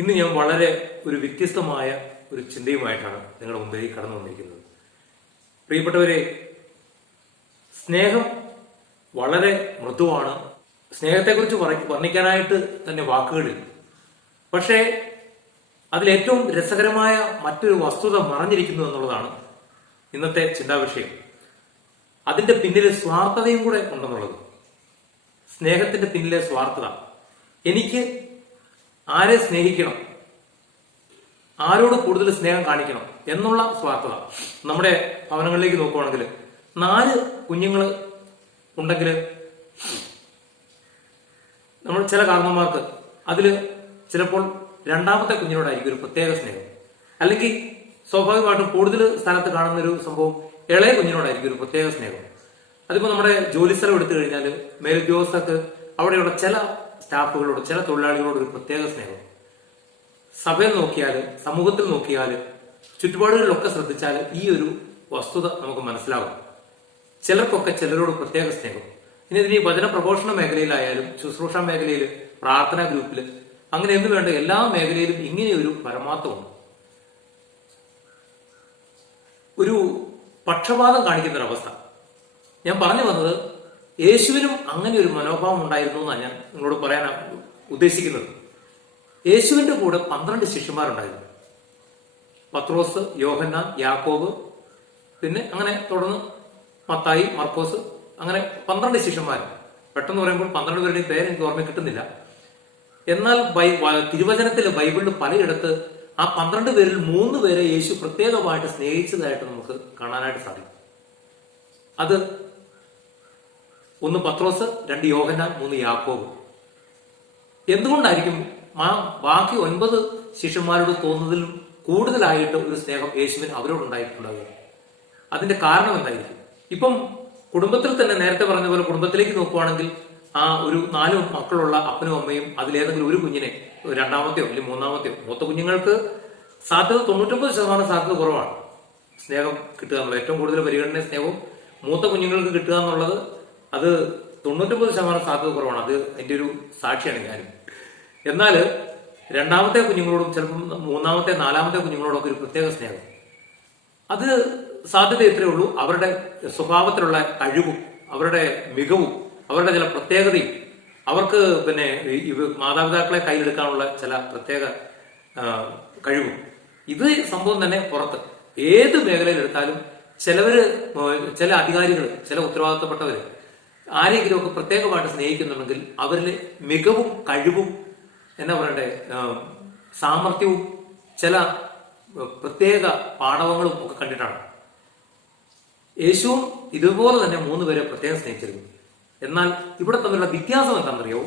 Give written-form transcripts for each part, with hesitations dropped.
ഇന്ന് ഞാൻ വളരെ ഒരു വ്യത്യസ്തമായ ഒരു ചിന്തയുമായിട്ടാണ് നിങ്ങളുടെ മുമ്പിലേക്ക് കടന്നു വന്നിരിക്കുന്നത്. പ്രിയപ്പെട്ടവരെ, സ്നേഹം വളരെ മൃദുവാണ്. സ്നേഹത്തെക്കുറിച്ച് വർണ്ണിക്കാനായിട്ട് തന്നെ വാക്കുകളില്ല. പക്ഷേ അതിലേറ്റവും രസകരമായ മറ്റൊരു വസ്തുത മറഞ്ഞിരിക്കുന്നു എന്നുള്ളതാണ് ഇന്നത്തെ ചിന്താവിഷയം. അതിന്റെ പിന്നിലെ സ്വാർത്ഥതയും കൂടെ ഉണ്ടെന്നുള്ളത്. സ്നേഹത്തിന്റെ പിന്നിലെ സ്വാർത്ഥത. എനിക്ക് ആരെ സ്നേഹിക്കണം, ആരോട് കൂടുതൽ സ്നേഹം കാണിക്കണം എന്നുള്ള സ്വാർത്ഥത. നമ്മുടെ ഭവനങ്ങളിലേക്ക് നോക്കുവാണെങ്കിൽ 4 കുഞ്ഞുങ്ങൾ ഉണ്ടെങ്കിൽ നമ്മൾ ചില കാരണന്മാർക്ക് അതില് ചിലപ്പോൾ രണ്ടാമത്തെ കുഞ്ഞിനോടായിരിക്കും ഒരു പ്രത്യേക സ്നേഹം. അല്ലെങ്കിൽ സ്വാഭാവികമായിട്ടും കൂടുതൽ സ്ഥലത്ത് കാണുന്ന ഒരു സംഭവം ഇളയ കുഞ്ഞിനോടായിരിക്കും ഒരു പ്രത്യേക സ്നേഹം. അതിപ്പോ നമ്മുടെ ജോലിസ്ഥലം എടുത്തു കഴിഞ്ഞാൽ മേലുദ്യോഗസ്ഥർക്ക് അവിടെയുള്ള ചില സ്റ്റാഫുകളോട്, ചില തൊഴിലാളികളോട് ഒരു പ്രത്യേക സ്നേഹം. സഭയിൽ നോക്കിയാൽ, സമൂഹത്തിൽ നോക്കിയാൽ, ചുറ്റുപാടുകളിലൊക്കെ ശ്രദ്ധിച്ചാൽ ഈ ഒരു വസ്തുത നമുക്ക് മനസ്സിലാകും. ചിലർക്കൊക്കെ ചിലരോട് പ്രത്യേക സ്നേഹം. ഇനി ഇതിന് ഈ വചന പ്രഘോഷണ മേഖലയിലായാലും, ശുശ്രൂഷ മേഖലയിൽ, പ്രാർത്ഥനാ ഗ്രൂപ്പിൽ, അങ്ങനെ എന്ന് വേണ്ട എല്ലാ മേഖലയിലും ഇങ്ങനെയൊരു പരമാർത്ഥമുണ്ട്. ഒരു പക്ഷപാതം കാണിക്കുന്നൊരവസ്ഥ. ഞാൻ പറഞ്ഞു വന്നത്, യേശുവിനും അങ്ങനെ ഒരു മനോഭാവം ഉണ്ടായിരുന്നു എന്നാണ് ഞാൻ നിങ്ങളോട് പറയാൻ ഉദ്ദേശിക്കുന്നത്. യേശുവിന്റെ കൂടെ 12 ശിഷ്യന്മാരുണ്ടായിരുന്നു. പത്രോസ്, യോഹന്നാൻ, യാക്കോബ്, പിന്നെ അങ്ങനെ തുടർന്ന് മത്തായി, മർക്കോസ്, അങ്ങനെ 12 ശിഷ്യന്മാർ. പെട്ടെന്ന് പറയുമ്പോൾ 12 പേരുടെയും പേര് എനിക്ക് ഓർമ്മ കിട്ടുന്നില്ല. എന്നാൽ തിരുവചനത്തില്, ബൈബിളിൽ പലയിടത്ത് ആ 12 പേരിൽ 3 പേരെ യേശു പ്രത്യേകമായിട്ട് സ്നേഹിച്ചതായിട്ട് നമുക്ക് കാണാനായിട്ട് സാധിക്കും. അത് 1 പത്രോസ്, 2 യോഹന്നാൻ, 3 യാക്കോബ്. എന്തുകൊണ്ടായിരിക്കും ബാക്കി 9 ശിഷ്യന്മാരോട് തോന്നുന്നതിലും കൂടുതലായിട്ട് ഒരു സ്നേഹം യേശുവിന് അവരോടുണ്ടായിട്ടുണ്ടാവുക? അതിന്റെ കാരണം എന്തായിരിക്കും? ഇപ്പം കുടുംബത്തിൽ തന്നെ നേരത്തെ പറഞ്ഞ പോലെ കുടുംബത്തിലേക്ക് നോക്കുവാണെങ്കിൽ ആ ഒരു 4 മക്കളുള്ള അപ്പനും അമ്മയും അതിലേതെങ്കിലും ഒരു കുഞ്ഞിനെ, രണ്ടാമത്തെയോ അല്ലെങ്കിൽ മൂന്നാമത്തെയോ, മൂത്ത കുഞ്ഞുങ്ങൾക്ക് സാധ്യത 99% സാധ്യത കുറവാണ് സ്നേഹം കിട്ടുക എന്നുള്ളത്. ഏറ്റവും കൂടുതൽ പരിഗണന സ്നേഹവും മൂത്ത കുഞ്ഞുങ്ങൾക്ക് കിട്ടുക എന്നുള്ളത് അത് 99% സാധ്യത കുറവാണ്. അത് അതിന്റെ ഒരു സാക്ഷിയാണ് ഞാനും. എന്നാൽ രണ്ടാമത്തെ കുഞ്ഞുങ്ങളോടും ചിലപ്പം 3ാമത്തെ 4ാമത്തെ കുഞ്ഞുങ്ങളോടൊക്കെ ഒരു പ്രത്യേക സ്നേഹം. അത് സാധ്യത ഇത്രയേ ഉള്ളൂ. അവരുടെ സ്വഭാവത്തിലുള്ള കഴിവും, അവരുടെ മികവും, അവരുടെ ചില പ്രത്യേകതയും, അവർക്ക് പിന്നെ മാതാപിതാക്കളെ കയ്യിലെടുക്കാനുള്ള ചില പ്രത്യേക കഴിവും. ഇത് സംഭവം തന്നെ പുറത്ത് ഏത് മേഖലയിൽ എടുത്താലും ചില അധികാരികൾ, ചില ഉത്തരവാദിത്തപ്പെട്ടവര് ആരെങ്കിലുമൊക്കെ പ്രത്യേകമായിട്ട് സ്നേഹിക്കുന്നുണ്ടെങ്കിൽ അവരിൽ മികവും കഴിവും, എന്നാ പറയണ്ടേ, സാമർഥ്യവും, ചില പ്രത്യേക പാഠവങ്ങളും ഒക്കെ കണ്ടിട്ടാണ്. യേശുവും ഇതുപോലെ തന്നെ 3 പേരെ പ്രത്യേകം സ്നേഹിച്ചിരുന്നു. എന്നാൽ ഇവിടെ തമ്മിലുള്ള വ്യത്യാസം എന്താണെന്നറിയോ?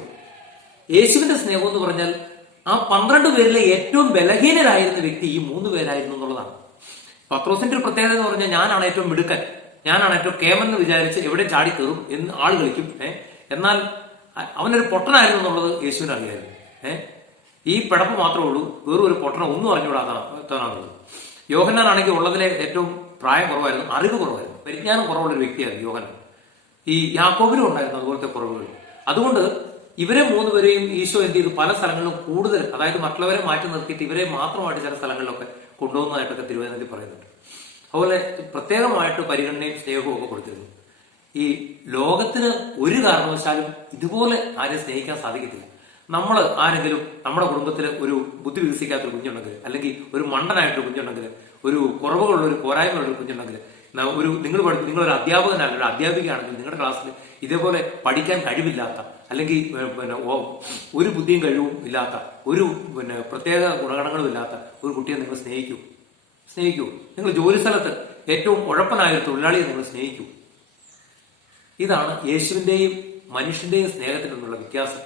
യേശുവിന്റെ സ്നേഹം എന്ന് പറഞ്ഞാൽ ആ 12 പേരിലെ ഏറ്റവും ബലഹീനരായിരുന്ന വ്യക്തി ഈ 3 പേരായിരുന്നു എന്നുള്ളതാണ്. പത്രോസിന്റെ ഒരു പ്രത്യേകത എന്ന് പറഞ്ഞാൽ ഞാനാണ് ഏറ്റവും മിടുക്കൻ, ഞാനാണ് ഏറ്റവും കേമെന്ന് വിചാരിച്ച് എവിടെ ചാടി കയറും എന്ന് ആൾ കളിക്കും. എന്നാൽ അവനൊരു പൊട്ടനായിരുന്നു എന്നുള്ളത് യേശുവിന് അറിയായിരുന്നു. ഈ പിടപ്പ് മാത്രമേ ഉള്ളൂ, വേറൊരു ഒരു പൊട്ടന ഒന്നും അറിഞ്ഞുകൂടാത്താണുള്ളത്. യോഹന്നാനാണെങ്കിൽ ഉള്ളതിലെ ഏറ്റവും പ്രായം കുറവായിരുന്നു, അറിവ് കുറവായിരുന്നു, പരിജ്ഞാനം കുറവുള്ള ഒരു വ്യക്തിയായിരുന്നു യോഹന്നാൻ. ഈ യാക്കോബിലും ഉണ്ടായിരുന്നു അതുപോലത്തെ കുറവുകൾ. അതുകൊണ്ട് ഇവരെ 3 പേരെയും ഈശോ എന്ത് ചെയ്തു? പല സ്ഥലങ്ങളിലും കൂടുതൽ, അതായത് മറ്റുള്ളവരെ മാറ്റി നിർത്തിയിട്ട് ഇവരെ മാത്രമായിട്ട് ചില സ്ഥലങ്ങളിലൊക്കെ കൊണ്ടുപോകുന്നതായിട്ടൊക്കെ തിരുവചനത്തിൽ പറയുന്നുണ്ട്. അതുപോലെ പ്രത്യേകമായിട്ട് പരിഗണനയും സ്നേഹവും ഒക്കെ കൊടുത്തിരുന്നു. ഈ ലോകത്തിന് ഒരു കാരണവശാലും ഇതുപോലെ ആരെയും സ്നേഹിക്കാൻ സാധിക്കത്തില്ല. നമ്മൾ ആരെങ്കിലും നമ്മുടെ കുടുംബത്തിൽ ഒരു ബുദ്ധി വികസിക്കാത്തൊരു കുഞ്ഞുണ്ടെങ്കിൽ, അല്ലെങ്കിൽ ഒരു മണ്ടനായിട്ടൊരു കുഞ്ഞുണ്ടെങ്കിൽ, ഒരു കുറവുകളുള്ള ഒരു പോരായ്മയുള്ള ഒരു കുഞ്ഞുണ്ടെങ്കിൽ, നിങ്ങളൊരു അധ്യാപകനാണെങ്കിൽ, ഒരു അധ്യാപികയാണെങ്കിൽ നിങ്ങളുടെ ക്ലാസ്സിൽ ഇതേപോലെ പഠിക്കാൻ കഴിവില്ലാത്ത, അല്ലെങ്കിൽ പിന്നെ ഒരു ബുദ്ധിയും കഴിവും ഇല്ലാത്ത, ഒരു പ്രത്യേക ഗുണഗണങ്ങളും ഇല്ലാത്ത ഒരു കുട്ടിയെ നിങ്ങൾ സ്നേഹിക്കൂ. നിങ്ങൾ ജോലി സ്ഥലത്ത് ഏറ്റവും ഉഴപ്പനായ ഒരു തൊഴിലാളിയെ നിങ്ങൾ സ്നേഹിക്കൂ. ഇതാണ് യേശുവിന്റെയും മനുഷ്യന്റെയും സ്നേഹത്തിൽ നിന്നുള്ള വ്യത്യാസം.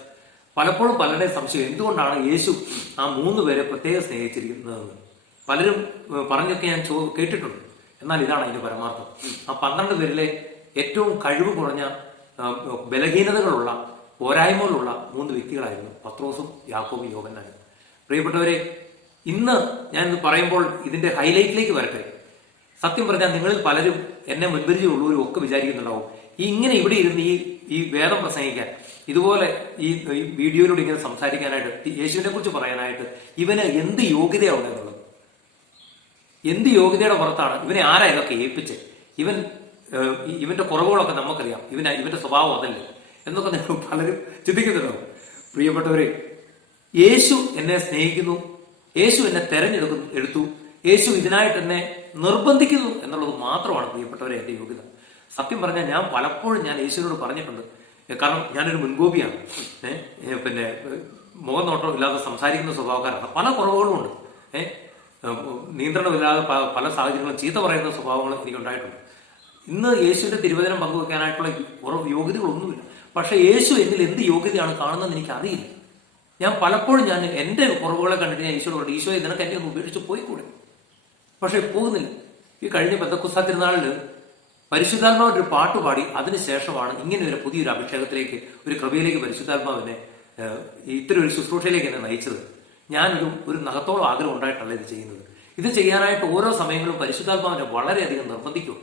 പലപ്പോഴും പലരുടെയും സംശയം, എന്തുകൊണ്ടാണ് യേശു ആ 3 പേരെ പ്രത്യേകം സ്നേഹിച്ചിരിക്കുന്നതെന്ന് പലരും പറഞ്ഞൊക്കെ ഞാൻ കേട്ടിട്ടുണ്ട്. എന്നാൽ ഇതാണ് അതിന്റെ പരമാർത്ഥം. ആ 12 പേരിലെ ഏറ്റവും കഴിവ് കുറഞ്ഞ, ബലഹീനതകളുള്ള, പോരായ്മകളുള്ള 3 വ്യക്തികളായിരുന്നു പത്രോസും യാക്കോബും യോഹന്നാനും. പ്രിയപ്പെട്ടവരെ, ഇന്ന് ഞാനിത് പറയുമ്പോൾ ഇതിന്റെ ഹൈലൈറ്റിലേക്ക് വരട്ടെ. സത്യം പറഞ്ഞാൽ നിങ്ങളിൽ പലരും എന്നെ മുൻപരിചയമുള്ളവരും ഒക്കെ വിചാരിക്കുന്നുണ്ടാവും, ഇങ്ങനെ ഇവിടെ ഇരുന്ന് ഈ ഈ വേദം പ്രസംഗിക്കാൻ, ഇതുപോലെ ഈ വീഡിയോയിലൂടെ ഇങ്ങനെ സംസാരിക്കാനായിട്ട്, യേശുവിനെ കുറിച്ച് പറയാനായിട്ട് ഇവന് എന്ത് യോഗ്യതയാണ് എന്നുള്ളത്? എന്ത് യോഗ്യതയുടെ പുറത്താണ് ഇവനെ ആരാ ഇതൊക്കെ ഏൽപ്പിച്ച്? ഇവന്റെ കുറവുകളൊക്കെ നമുക്കറിയാം, ഇവന്റെ സ്വഭാവം അതല്ലേ എന്നൊക്കെ നിങ്ങൾ പലരും ചിന്തിക്കുന്നുണ്ടാവും. പ്രിയപ്പെട്ടവരെ, യേശു എന്നെ സ്നേഹിക്കുന്നു, യേശു എന്നെ എടുത്തു, യേശു ഇതിനായിട്ട് എന്നെ നിർബന്ധിക്കുന്നു എന്നുള്ളത് മാത്രമാണ് പ്രിയപ്പെട്ടവരെ എന്റെ യോഗ്യത. സത്യം പറഞ്ഞാൽ ഞാൻ പലപ്പോഴും യേശുവിനോട് പറഞ്ഞിട്ടുണ്ട്. കാരണം ഞാനൊരു മുൻകോപിയാണ്, പിന്നെ മുഖം നോട്ടം ഇല്ലാതെ സംസാരിക്കുന്ന സ്വഭാവക്കാരാണ്. പല കുറവുകളും ഉണ്ട്. നിയന്ത്രണമില്ലാതെ പല സാഹചര്യങ്ങളും ചീത്ത പറയുന്ന സ്വഭാവങ്ങളും എനിക്കുണ്ടായിട്ടുണ്ട്. ഇന്ന് യേശുവിന്റെ തിരുവചനം പങ്കുവെക്കാനായിട്ടുള്ള യോഗ്യതകളൊന്നുമില്ല. പക്ഷെ യേശു എന്നിൽ എന്ത് യോഗ്യതയാണ് കാണുന്നതെന്ന് എനിക്കറിയില്ല. ഞാൻ പലപ്പോഴും എന്റെ കുറവുകളെ കണ്ടിട്ട് ഞാൻ ഈശോയോട് പറഞ്ഞു, ഈശോയെ നിനക്ക് എന്നെ ഒന്ന് ഉപേക്ഷിച്ച് പോയിക്കൂടെ? പക്ഷെ പോകുന്നില്ല. ഈ കഴിഞ്ഞ പെന്തക്കോസ്താ തിരുനാളില് പരിശുദ്ധാത്മാവിന്റെ ഒരു പാട്ട് പാടി അതിനുശേഷമാണ് ഇങ്ങനെ ഒരു പുതിയൊരു അഭിഷേകത്തിലേക്ക്, ഒരു കൃപയിലേക്ക് പരിശുദ്ധാത്മാവിനെ ഇത്തരം ഒരു ശുശ്രൂഷയിലേക്ക് എന്നെ നയിച്ചത്. ഞാനൊരു നഖത്തോളം ആഗ്രഹം ഉണ്ടായിട്ടല്ല ഇത് ചെയ്യുന്നത്. ഇത് ചെയ്യാനായിട്ട് ഓരോ സമയങ്ങളും പരിശുദ്ധാത്മാവിനെ വളരെയധികം നിർബന്ധിക്കും.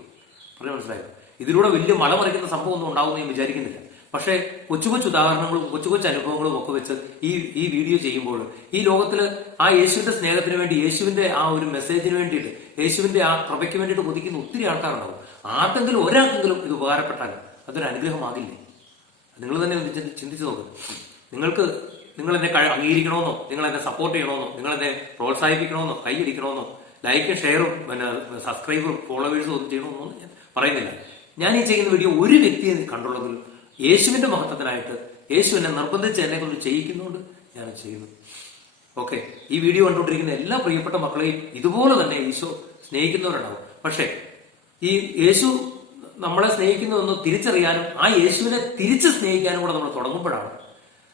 പറഞ്ഞു മനസ്സിലായോ? ഇതിലൂടെ വലിയ മലമറിക്കുന്ന സംഭവം ഒന്നും ഉണ്ടാവുമെന്ന് ഞാൻ വിചാരിക്കുന്നില്ല. പക്ഷേ കൊച്ചു കൊച്ചു ഉദാഹരണങ്ങളും കൊച്ചു കൊച്ചു അനുഭവങ്ങളും ഒക്കെ വെച്ച് ഈ വീഡിയോ ചെയ്യുമ്പോൾ ഈ ലോകത്തില് ആ യേശുവിന്റെ സ്നേഹത്തിന് വേണ്ടി, യേശുവിന്റെ ആ ഒരു മെസ്സേജിന് വേണ്ടിയിട്ട്, യേശുവിന്റെ ആ കൃപയ്ക്ക് വേണ്ടിയിട്ട് കൊതിക്കുന്ന ഒത്തിരി ആൾക്കാരുണ്ടാവും. ആർക്കെങ്കിലും ഒരാൾക്കെങ്കിലും ഇത് ഉപകാരപ്പെട്ടാൽ അതൊരു അനുഗ്രഹമാകില്ലേ? നിങ്ങൾ തന്നെ ചിന്തിച്ചു നോക്കും. നിങ്ങൾ എന്നെ അംഗീകരിക്കണമെന്നോ, നിങ്ങൾ എന്നെ സപ്പോർട്ട് ചെയ്യണമെന്നോ, നിങ്ങൾ എന്നെ പ്രോത്സാഹിപ്പിക്കണമെന്നോ, കൈയടിക്കണമെന്നോ, ലൈക്കും ഷെയറും പിന്നെ സബ്സ്ക്രൈബറും ഫോളോവേഴ്സും ഒന്നും ചെയ്യണമെന്നൊന്നും ഞാൻ പറയുന്നില്ല. ഞാൻ ഈ ചെയ്യുന്ന വീഡിയോ ഒരു വ്യക്തിയെ കണ്ടുള്ളതിൽ യേശുവിന്റെ മഹത്വത്തിനായിട്ട്, യേശു എന്നെ നിർബന്ധിച്ച് എന്നെ കൊണ്ട് ചെയ്യിക്കുന്നുണ്ട് ഞാൻ ചെയ്യുന്നു. ഓക്കെ, ഈ വീഡിയോ കണ്ടുകൊണ്ടിരിക്കുന്ന എല്ലാ പ്രിയപ്പെട്ട മക്കളെയും ഇതുപോലെ തന്നെ ഈശോ സ്നേഹിക്കുന്നവരുണ്ടാവും. പക്ഷെ ഈ യേശു നമ്മളെ സ്നേഹിക്കുന്നതെന്ന് തിരിച്ചറിയാനും ആ യേശുവിനെ തിരിച്ച് സ്നേഹിക്കാനും കൂടെ നമ്മൾ തുടങ്ങുമ്പോഴാണ്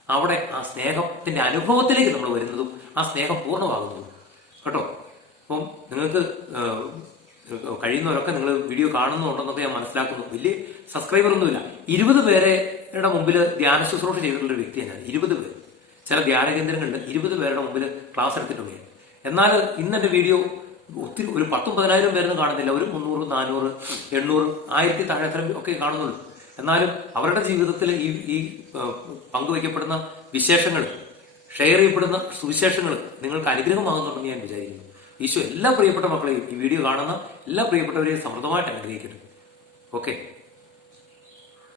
അവിടെ ആ സ്നേഹത്തിന്റെ അനുഭവത്തിലേക്ക് നമ്മൾ വരുന്നതും ആ സ്നേഹം പൂർണ്ണമാകുന്നതും. കേട്ടോ? അപ്പം നിങ്ങൾക്ക് കഴിയുന്നവരൊക്കെ നിങ്ങൾ വീഡിയോ കാണുന്നുണ്ടെന്നൊക്കെ ഞാൻ മനസ്സിലാക്കുന്നു. വലിയ സബ്സ്ക്രൈബർ ഒന്നുമില്ല. 20 പേരുടെ മുമ്പിൽ ധ്യാന ശുശ്രൂഷ ചെയ്തിട്ടുള്ള ഒരു വ്യക്തിയാണ് ഞാൻ. 20 പേര് ചില ധ്യാന കേന്ദ്രങ്ങളിൽ 20 പേരുടെ മുമ്പിൽ ക്ലാസ് എടുത്തിട്ടുണ്ട് ഞാൻ. എന്നാൽ ഇന്നെന്റെ വീഡിയോ ഒത്തിരി ഒരു 10,000-10,000 പേരൊന്നും കാണുന്നില്ല. ഒരു 300, 400, 800, 1000 താഴെ ഒക്കെ കാണുന്നുള്ളൂ. എന്നാലും അവരുടെ ജീവിതത്തിൽ ഈ പങ്കുവയ്ക്കപ്പെടുന്ന വിശേഷങ്ങൾ, ഷെയർ ചെയ്യപ്പെടുന്ന സുവിശേഷങ്ങൾ നിങ്ങൾക്ക് അനുഗ്രഹമാകുന്നുണ്ടെന്ന് ഞാൻ വിചാരിക്കുന്നു. ഈശോ എല്ലാ പ്രിയപ്പെട്ട മക്കളെയും, ഈ വീഡിയോ കാണുന്ന എല്ലാ പ്രിയപ്പെട്ടവരെയും സമൃദ്ധമായിട്ട് അനുഗ്രഹിക്കട്ടെ. ഓക്കെ.